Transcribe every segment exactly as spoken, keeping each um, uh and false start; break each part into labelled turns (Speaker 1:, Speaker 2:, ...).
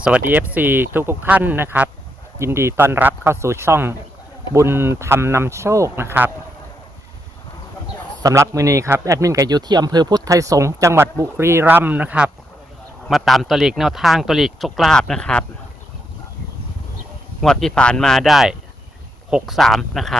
Speaker 1: สวัสดี เอฟ ซี ทุกทุกท่านนะครับยินดีต้อนรับเข้าสู่ช่องบุญธรรมนำโชคนะครับสำหรับมื้อนี้ครับแอดมินก็อยู่ที่อำเภอพุทธไทยสงฆ์จังหวัดบุรีรัมย์นะครับมาตามตัวเลขแนวทางตัวเลขโชคลาภนะครับงวดที่ผ่านมาได้หกสามนะครับ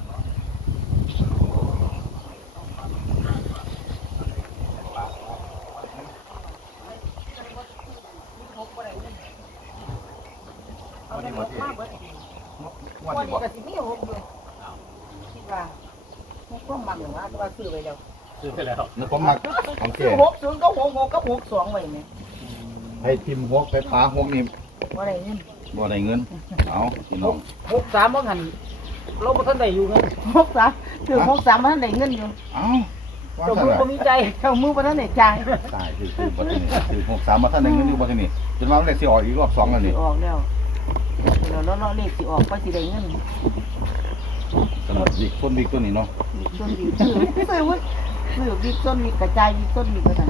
Speaker 2: วันนี้ก็สิมีหกอยู่คิดว่าหกก็มักอย่างว่าว่าซื้อไปแล้ว
Speaker 1: ซื้อไปแล้ว
Speaker 3: นึกผมมักของเจ๊
Speaker 2: ซื้อหกศูนย์ก็หกหกก็หกสองไว้ไหม
Speaker 3: ให้ทิมหกไปปลาหกนี่
Speaker 2: ว่าอะไรเงิน
Speaker 3: บ่ได้เงินเอาพี่น้อง
Speaker 2: หกสามว่าหันเราบ่ทันได้อยู่เงินหกสามถือหกสามบ่ทันได้เงินอยู่
Speaker 3: เอาว่า
Speaker 2: เจ้า
Speaker 3: ซั่น
Speaker 2: มือ
Speaker 3: ล่ะ
Speaker 2: บ่มีใจเจ้ามือบ่ทันได้จ่าย
Speaker 3: ตายคือคือบ่ทันนี่คือหกสามมาท่านได้เงินอยู่บ่ทันนี่จนว่าเลขสิออกอีกรอบสองแล้วนี่
Speaker 2: ออกแล้วแล้วแล้วเลขสิออกไปสิได้เงิน
Speaker 3: สนุกอีกคนอีกตัวนี้เนาะ
Speaker 2: มีต้นมีซื้อซื้อซื้อมีต้นมีกระจายมีต้นมีกระสัน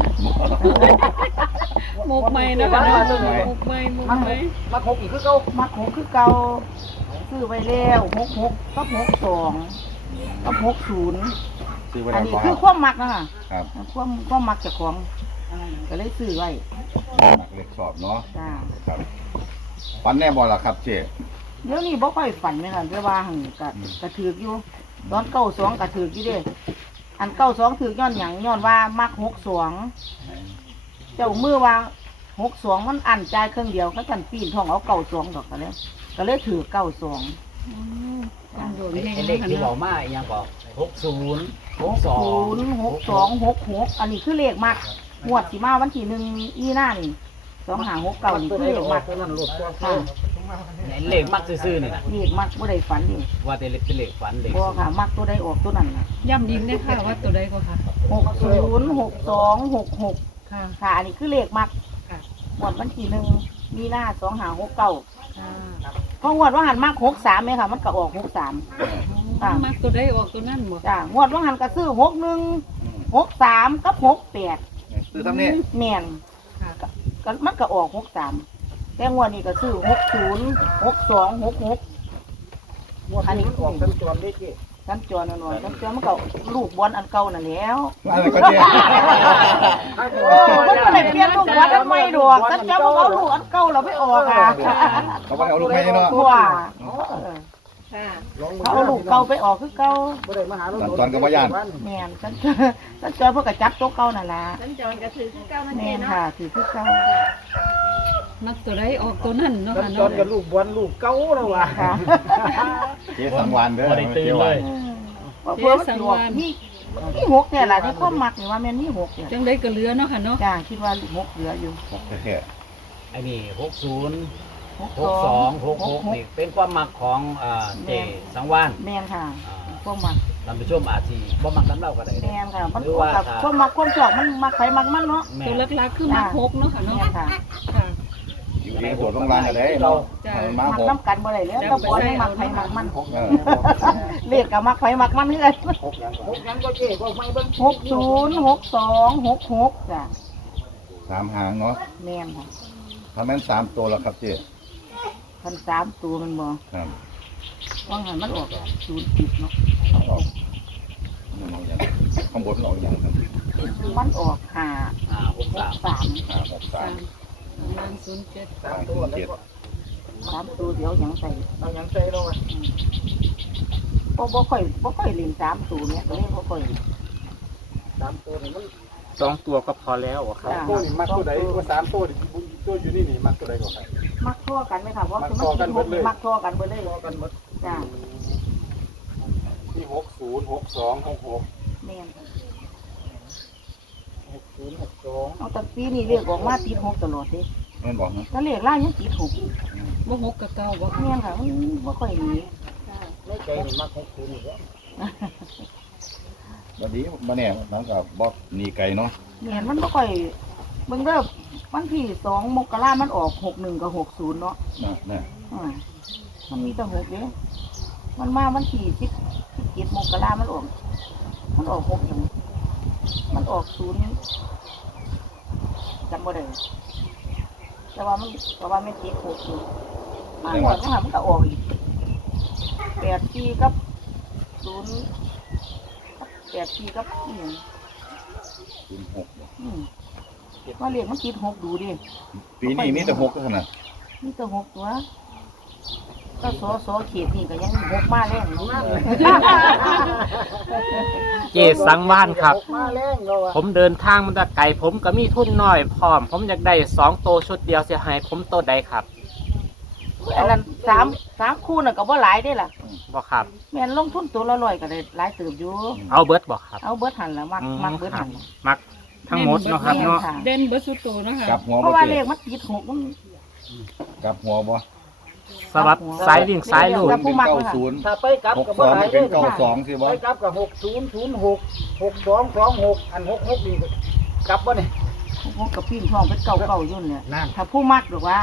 Speaker 4: มุกใหม่นะคะมุกใหม่มุก
Speaker 2: มัก
Speaker 4: ใหม่
Speaker 2: มักหกอีกคือเก่ามักหกคือเก่าซื้อไว้แล้วหกหกกับหกสองกับหกศูนย์
Speaker 3: ซื้อไว้
Speaker 2: อัน
Speaker 3: แล้ว
Speaker 2: นี้
Speaker 3: สอง
Speaker 2: คือความมักนะคะ
Speaker 3: ครับ
Speaker 2: ความความมักเจากของก็เลยซื้อไว้
Speaker 3: มักเลขสอบเนาะ
Speaker 2: จ้า
Speaker 3: ครับฝันแน่บ่ล่ะครับเจ๊
Speaker 2: เดี๋ยวนี้บ่ค่อยฝันไหมคะแต่ว่าหังกะกระถือกอยู่ตอนเก้าสองกระถือกอยู่เด้อันเก้าสองถือกย้อนหยังย้อนว่ามักหกสองเจ้ามือว่าหกสองมันอันใจายเครื่องเดียวก็กันปีนท้องเอาเก้าสองดอกก็เลยก็เลยถือเก้าสอง
Speaker 4: โดน
Speaker 5: ไอ้
Speaker 4: แห้ง
Speaker 5: เลข
Speaker 4: นะคะ
Speaker 5: ที่บอ
Speaker 4: เนาะ
Speaker 5: กมาอีกอย่างบอกหกศูนย์ห
Speaker 2: ห
Speaker 5: ก
Speaker 2: ก
Speaker 5: สอง
Speaker 2: ศูนย์หกสองหกหกอันนี้คือเลขมักงวดสีมาวันที่หนึ่งอีหน้านี่สองหาหกเก้านี่คือเลขมักค่ะ
Speaker 5: เลขมักซื่อๆนี่นะ
Speaker 2: เลขมักบ่ได้ฝันดิ
Speaker 5: ว่าแต่เลขเป็นเลขฝันเลข
Speaker 2: บ่ค่ะ มักตัวใดออกตัวนั้นน่ะ
Speaker 4: ย่ำดินได้ค่ะว่าตัวใดก็ค่ะ
Speaker 2: หกศูนย์หกสองหกหก
Speaker 4: ค่ะ
Speaker 2: ค่ะ อันนี้คือเลขมัก
Speaker 4: ค่ะ
Speaker 2: งวดวันที่หนึ่งมีหน้าสองหาหกเก้า
Speaker 4: ค่ะ
Speaker 2: เพราะงวดว่าหันมักหกสามไหมค่ะ มันก็ออกหกสาม ค่ะ
Speaker 4: มักตัวใดออกตัวนั่นบ่
Speaker 2: จ้างวดว่าหันก็ซื้อหกหนึ่งหกสามกับหกแปด
Speaker 3: ซื้อทำนี่
Speaker 2: แม่น
Speaker 4: ค่ะ
Speaker 2: ก็มันก็ออกหกสามแต่งวดนี้ก็ซื้อหกศูนย์หกสองหกหกอันนี้ออกสัญจรได้กี่สัญจรนอนสัญจรมันก็ลูกบอลอันเก่านั่นแหล้ว
Speaker 3: อะไรก็เจ๊
Speaker 2: โอ้มันก็เลยเปลี่ยนลูกบอลทำไมดอกสัญจรมันเอาลูกอันเก่าเราไม่ออกค่ะ
Speaker 3: เขาบ่ได้เอาลูกให้เนาะ
Speaker 2: ว่า
Speaker 4: ค่ะ
Speaker 2: เขาเอาลูกเก่าไปออกคือเก่า
Speaker 3: ตอนตอนก็บ่ย่าน
Speaker 2: แม่นสัญจรสัญจรเพื่อก็จับตัวเก่านั่นล่ะ
Speaker 4: สัญจรก็ถือคือเก้านั่นเอ
Speaker 2: แม่
Speaker 4: ง
Speaker 2: น
Speaker 4: เนาะ
Speaker 2: ค่ะถือคือเก่า
Speaker 4: มักตัวใดออกตัวนั่นเนาะค่ะ
Speaker 6: จ
Speaker 4: เนาะ
Speaker 6: นกับลูกบอลลูกเก้าแล้วว่ะ
Speaker 2: ค่ะ
Speaker 3: เจ๊สังวานเด้อ
Speaker 1: บ่ได้ตื่นเลย
Speaker 2: ว่าเพื่อมันสิออกมีมีหกเนี่ยแหละที่ความมักนี่ว่าแม่นมีหกเนี่ย
Speaker 4: จังใดก็เหลือเนาะค่ะเนาะ
Speaker 2: จ้าคิดว่าหกเหลืออยู่
Speaker 3: แท้
Speaker 5: ไอ้นี่หกศูนย์
Speaker 2: หก
Speaker 5: หกสองหกหกนี่เป็นความมักของอ่าเจสังวาน
Speaker 2: แม่นค่ะความมัก
Speaker 5: ท่านผู้ชมอาจสิบ่มักน้ำเล่าก็ได้
Speaker 2: แม่นค่ะ มัน
Speaker 5: หรือว่า
Speaker 2: กับความมักความชอบมันมักไปมักมันเนาะ
Speaker 5: แม่
Speaker 4: ตัวหลักๆคือมักหกเนาะค่ะ
Speaker 2: แม่
Speaker 4: เนาะ
Speaker 2: นค่ะ
Speaker 4: ค่ะ
Speaker 3: ๆอยู่ในโบสถ์โรงแรมก็ได้เนาะ
Speaker 4: จ้า
Speaker 3: มันมา
Speaker 2: มัก
Speaker 3: หก
Speaker 2: น้ำกันบ่ได้แล้วต้องบ่ให้มักไปมักมัน
Speaker 3: เออ
Speaker 2: เลขกับมักไปมักมันเรื่อย
Speaker 6: หกยังก็เจ๊ก็ไม่เบิ้ง
Speaker 2: หกศูนย์หกสองหกหกจ้ะ
Speaker 3: สามหางเนาะ
Speaker 2: แม่นค่ะ
Speaker 3: ถ้าแม่นสามตัวแล้วครับเจ๊
Speaker 2: พันสามตัวมันบ่
Speaker 3: ครับ
Speaker 2: ว่างหันมันออกศูนย์จิตเนาะ
Speaker 3: เอาออกนี่มองอย่างข้างบนมันออกอย่างครับ
Speaker 2: มันออกห้า
Speaker 5: อ่าหก
Speaker 2: ห
Speaker 5: สาก ม
Speaker 2: สาม
Speaker 3: ห้าหกสาม
Speaker 4: ประมาณศูนย์เจ็ด
Speaker 3: สามตัวเจ็ด
Speaker 2: สามตัวเดียวหยังใส่
Speaker 6: เอายังใจเราอ่ะ
Speaker 2: บ่บ่ค่อยบ่ค่อยเล่นสามตัวเนี่ยก็เลยบ่ค่อย
Speaker 6: สามตัวนี่มัน
Speaker 1: สองตัวก็พอแล้วอะครับ
Speaker 6: สามตัวนี่มักตัวใดว่าสามตัวนี่ตัวอยู่นี่นี่มักตัวใดก็ใคร
Speaker 2: มักทั่วกันไหมค่ะว่า
Speaker 6: มัก
Speaker 2: คือ
Speaker 6: ทั่วกัน
Speaker 2: มัน
Speaker 6: หมดเลย
Speaker 2: มักทั่วกันเบิดเลย
Speaker 6: รอกันหมด
Speaker 2: จ้า
Speaker 6: ที่หกศูนย์หกสองหกหก
Speaker 2: แม่น
Speaker 6: หกศูนย์หกสอง
Speaker 2: เอาแต่ปีนี้เรียกออกมาติดหกตลอดเด้
Speaker 3: แม่นบอกนะ
Speaker 2: ถ้าเรียกล่ายังติดหก
Speaker 4: บ่หกกับเก้าบ่ค่ะ
Speaker 2: แม่นค่ะมันบ่ค่อยหนี
Speaker 6: ในใจนี่มักหกศูนย์อยู่แล้ว
Speaker 3: บัดนี้มาเนี่ยหลังกับบอสหนีไก่เนาะ
Speaker 2: แม่นมันบ่ค่อยเบิ่งเด้อวันที่สองมกรามันออกหกหนึ่งกับหกศูนย์เนาะ
Speaker 3: นะนะ
Speaker 2: อ่ามันมีแต่หกเด้มันมาวันที่สิบสิบเจ็ดมกรามันออกมันออกหกอย่างมันออกศูนย์จำบ่ได้จแต่ว่ามันแต่ว่าไม่ติดหกอยู่มาหมดมันมันก็ออกอีกแปดสี่กับศูนย์แปดสี่กับนี่
Speaker 3: ศูนย์หก
Speaker 2: อืมว่าเรียกมันติดหกดูดิ
Speaker 3: ปีนี้มีแต่หกก็ขนาด
Speaker 2: นี่ตัวหกตัวก็โซโซเขีดนี่ก็ยังหกมาแรงมากเลย
Speaker 1: เจสังวานครับ
Speaker 6: มาแรงเราอะ
Speaker 1: ผมเดินทางมาแตะไกลผมก็มีทุนน้อยพร้อม ผมอยากได้สองโตวชุดเดียวเสียหายผมโตวใดครับ
Speaker 2: อันนั้นสามสามคู่น่ะก็บ่หลายได้ล่ะ
Speaker 1: บอกครับ
Speaker 2: แม่นลงทุนตัวละร้อยก็ได้หลายเติบอยู่
Speaker 1: เอาเบิร์ดบอกครับ
Speaker 2: เอาเบิดหันละมัก
Speaker 1: อืม
Speaker 2: มักเบิดหัน
Speaker 1: มักทั้งหมดเนาะครับเนาะ
Speaker 4: เด่นเบิดสุดโตเนาะค่ะ
Speaker 3: กลับหัว
Speaker 2: เพ
Speaker 3: บ่
Speaker 2: ราะว่าเล
Speaker 3: เจ๊
Speaker 2: ขมันติดหกมัน
Speaker 3: กลับหัวบ่
Speaker 1: สำหรับสายวิ่งสายลู
Speaker 3: ศู
Speaker 1: ก
Speaker 3: นย์เป็นเก้าศูนย์
Speaker 6: ถ้าไปกลับ
Speaker 3: หก
Speaker 6: กับ
Speaker 3: สอง
Speaker 6: หลาย
Speaker 3: เป็น
Speaker 6: ด้
Speaker 3: เก้าสองสิบ่
Speaker 6: ไปกลับกับหกศูนย์ศูนย์หกหกสองสองหกอันหกหกนี่กลับบ่เนี่ย
Speaker 2: หกกับปิ้งทองเป็นเก่าเก่าๆยุ่นเนี่ย
Speaker 6: นั่น
Speaker 2: ถ้าผู้มักหรือว่า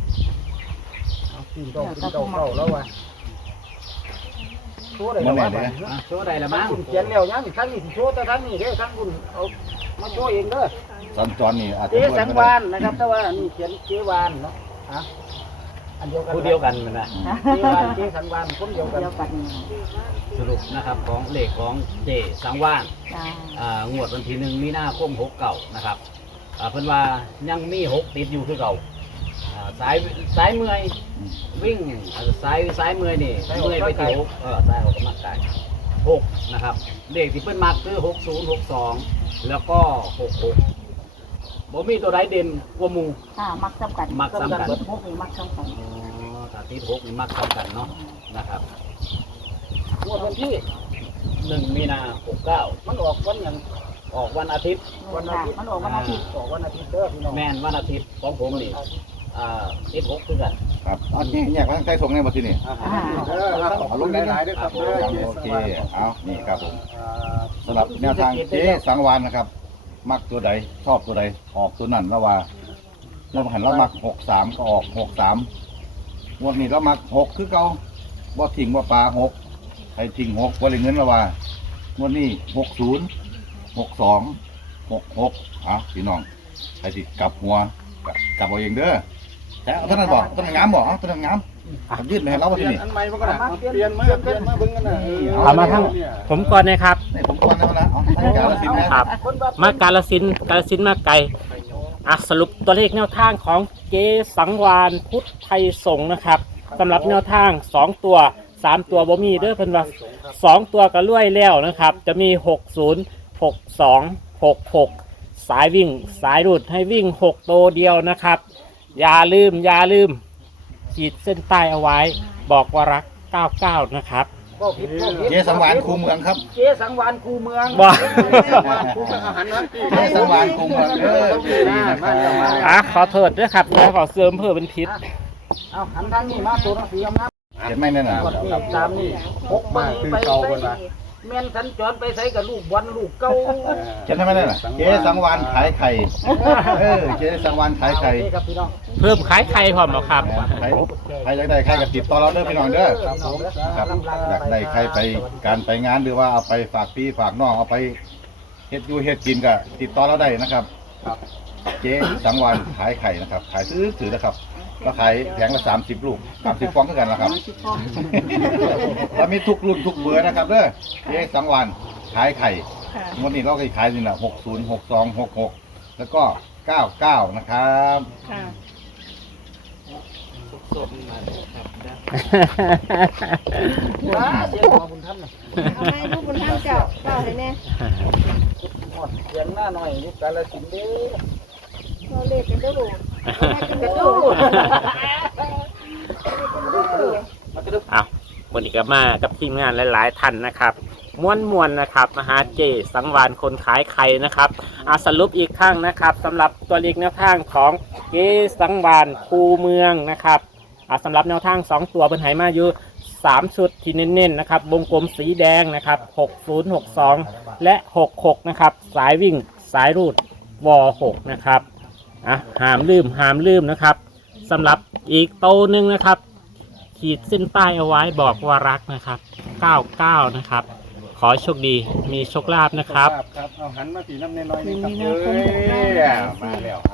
Speaker 6: ตีนเก้าตีนเก้าเก้าแล้วว่ะโชว์ได้
Speaker 3: มั
Speaker 6: แล้
Speaker 3: น
Speaker 6: ว
Speaker 3: แน่
Speaker 6: ว่ะ
Speaker 3: เลย
Speaker 5: อ่ะโชว์ได้ละ
Speaker 6: ทั้
Speaker 5: มั้
Speaker 6: ง
Speaker 5: ง
Speaker 6: คุณเขียนแล้วยังทั้งนี่สิโชว์แต่ทั้งนี่เด้อทั้งคุณเอามาโชว์เองเด้อ
Speaker 3: สัญจรนี่อาจจะ
Speaker 6: เจ๊
Speaker 3: ด้วย
Speaker 6: สัง
Speaker 3: ก็
Speaker 6: วา
Speaker 3: ได้
Speaker 6: นนะครับแต่ว่านี่เขียนเจ๊วานเนาะฮะอันเดียวกัน
Speaker 5: ผู้เดียวกันมันนะ
Speaker 6: เจ๊วานเจ๊สังวานคนเดียวกัน
Speaker 2: เดียวกัน
Speaker 5: สรุปนะครับของเลขของเจสังว่าน
Speaker 2: จ้า
Speaker 5: อ่างวดวันที่หนึ่งมีนาคมหกเก่านะครับอ่าเพิ่นว่ายังมีหกติดอยู่คือเก่าอ่าสายสายเมื่อยวิ่งอ่าสายสายเมื่อยนี่เมื่อยไปที่หกเออสายออกกำลังกายหกนะครับเลขที่เพิ่นมักคือหกศูนย์หกสองแล้วก็หกหกบ่มีตัวใดเด่นกว่าหมู่
Speaker 2: ถ้ามักจำกัด
Speaker 5: มักจำกัด
Speaker 2: เบิดหกนี่มักจำกัด
Speaker 5: อ๋อถ้าติดหกนี่มักเท่ากันเนาะนะครับ
Speaker 6: งวดวันที่
Speaker 5: หนึ่งมีนาหกเก้า
Speaker 6: มันออกวันอย่าง
Speaker 5: ออกวันอาทิตย์
Speaker 2: วันอาทิตย์มันออกวันอาทิตย์
Speaker 6: ออกวันอาทิตย์เด้อพี่น้อง
Speaker 5: แม่นวันอาทิตย์ของผมนี่อ่าติดหกคือกัน
Speaker 3: ครับอันนี้แยกมาทางใต้ส่งในบ่ที่นี่
Speaker 6: อ่าเด้อครับขอบคุณหลายๆด้วยครับเด้อเจ๊
Speaker 3: โอ
Speaker 6: สัง
Speaker 3: เคว
Speaker 6: าน
Speaker 3: เอานี่ครับผม
Speaker 6: อ่า
Speaker 3: สำหรับแนวทางเจ๊สังวานนะครับ มักตัวใดชอบตัวใดออกตัวนั้นแล้วว่าเราหันเรามักหกสามก็ออกหกสามงวดนี้เรามักหกคือเก่าบ่ทิ้งว่าปลาหกให้ทิ้งหกบ่เลยเงินแล้วว่างวดนี้หกศูนย์หกสองหกหกอ่ะพี่น้องใครที่กลับหัวกลับกลับเอาเองเด้อแต่เอาเท่านั้นบอกเท่านั้นงามบอกเอาเท่านั้นงามผมยืดไปให้เรา
Speaker 6: เป
Speaker 3: ว่า
Speaker 6: ลี่
Speaker 3: ที่
Speaker 6: ยน
Speaker 3: นี่
Speaker 6: อันใหม่มาก็ได้เปลี่ยนมาเปลี่ยนมาเบิ่งกันนะ
Speaker 1: เอามาทั้งผมก่อนนะครับ
Speaker 3: นี่ผมก่อนแล้วนะเอาให้การละสิบนะครับ
Speaker 1: มากาลสินธุ์กาลสินธุ์มาไกลอ่ะสรุปตัวเลขแนวทางของเจสังวานพุทธไทยสงฆ์นะครับสำหรับแนวทางสองตัวสามตัวบ่มีเด้อเพิ่นว่าสองตัวก็รวยแล้วนะครับ จะมีหกศูนย์หกสองหกหกสายวิ่งสายรุดให้วิ่งหกตัวเดียวนะครับ อย่าลืมอย่าลืมขีดเส้นใต้เอาไว้ บอกว่ารักเก้าเก้านะครับ
Speaker 6: ก็ผิดก็ผิด
Speaker 3: เจ๊สังวานคูเมืองครับ
Speaker 6: เจ๊สังวานคูเมือง
Speaker 1: บ่
Speaker 6: เจ๊สังวานคูเมืองอาหารนะ
Speaker 3: เจ๊สังวานคูเมืองเด้อดีนะครับ
Speaker 1: อ่ะขอโทษด้วยครับแล้วขอเสริมเพื่อเป็นพิษ
Speaker 6: เอาหันทางนี้มาตัวหนังสือเอามา
Speaker 3: เห็นไหมนั่นน่ะ
Speaker 6: กดนี่ตามนี่พกมาคือเก่าคนละแม่นสัญจรไปใส่กับลูกบอลลูกเก่า
Speaker 3: เห็นไหมนั่นน่ะเจ๊สังวานขายไข่เออเจ๊สังวานขายไข่
Speaker 6: ครับพี่น้อง
Speaker 1: เพิ่มขายไข่พร้อมเหรอครับ
Speaker 3: ใครใครอยากได้ไข่ก็ติดต่อเราเด้อพี่น้องเด้อ
Speaker 6: ครับผม
Speaker 3: ครับอยากได้ไข่ไปการไปงานหรือว่าเอาไปฝากพี่ฝากน้องเอาไปเฮ็ดอยู่เฮ็ดกินก็ติดต่อเราได้นะครับ เจ๊สังวานขายไข่นะครับ ขายซื้อถือนะครับเราขายแผงละสามสิบลูกสามสิบฟองเท่ากันนะครับ
Speaker 2: สิบฟอง
Speaker 3: เรามีทุกรุ่นทุกเบอร์นะครับเด้อเจ๊สังวานขายไข่
Speaker 2: ค่ะ
Speaker 3: วันนี้เราก็ขายนี่แหละหกศูนย์หกสองหกหกแล้วก็เก้าเก้านะครับ
Speaker 2: ค่ะ
Speaker 6: ว้าเสียงของบุญท่านน่ะ
Speaker 7: เอาให้ลูกบุญธรรมเจ้าเจ้าเลยเนี่ย
Speaker 6: หมดเสียงหน้าหน่อยลูกกาลสินธุ์เด้อ
Speaker 7: เราเล็กกันเด้อลูกเอาให้กัน
Speaker 6: ก
Speaker 7: เด้
Speaker 6: ระ
Speaker 7: อ
Speaker 6: ดู
Speaker 7: ลูก
Speaker 6: มากระดู
Speaker 1: อ้าววันนี้ก็มากับทีมงานหลาย ๆ ท่านนะครับม้วนมวนๆนะครับมหาเจสังวานคนขายไข่นะครับอาสรุปอีกครั้งนะครับสำหรับตัวเลขแนวทางของเจสังวานคูเมืองนะครับอ่าสำหรับแนวทางสองตัวเป็นไหมาอยู่สามชุดที่เน้นๆนะครับวงกลมสีแดงนะครับหกศูนย์ หกสองและหกหกนะครับสายวิ่งสายรูดวหกนะครับอ่ะหามลืมหามลืมนะครับสำหรับอีกโตวหนึ่งนะครับ ขีดเส้นใต้เอาไว้บอกว่ารักนะครับเก้าเก้านะครับ ขอให้โชคดีมีโชคลาภนะครับ
Speaker 6: ครับเอาหันมาสีน้ำน้อยๆนี่ครับ
Speaker 7: มี
Speaker 6: เอ้
Speaker 7: น้ำคง
Speaker 6: ยมาแล้ว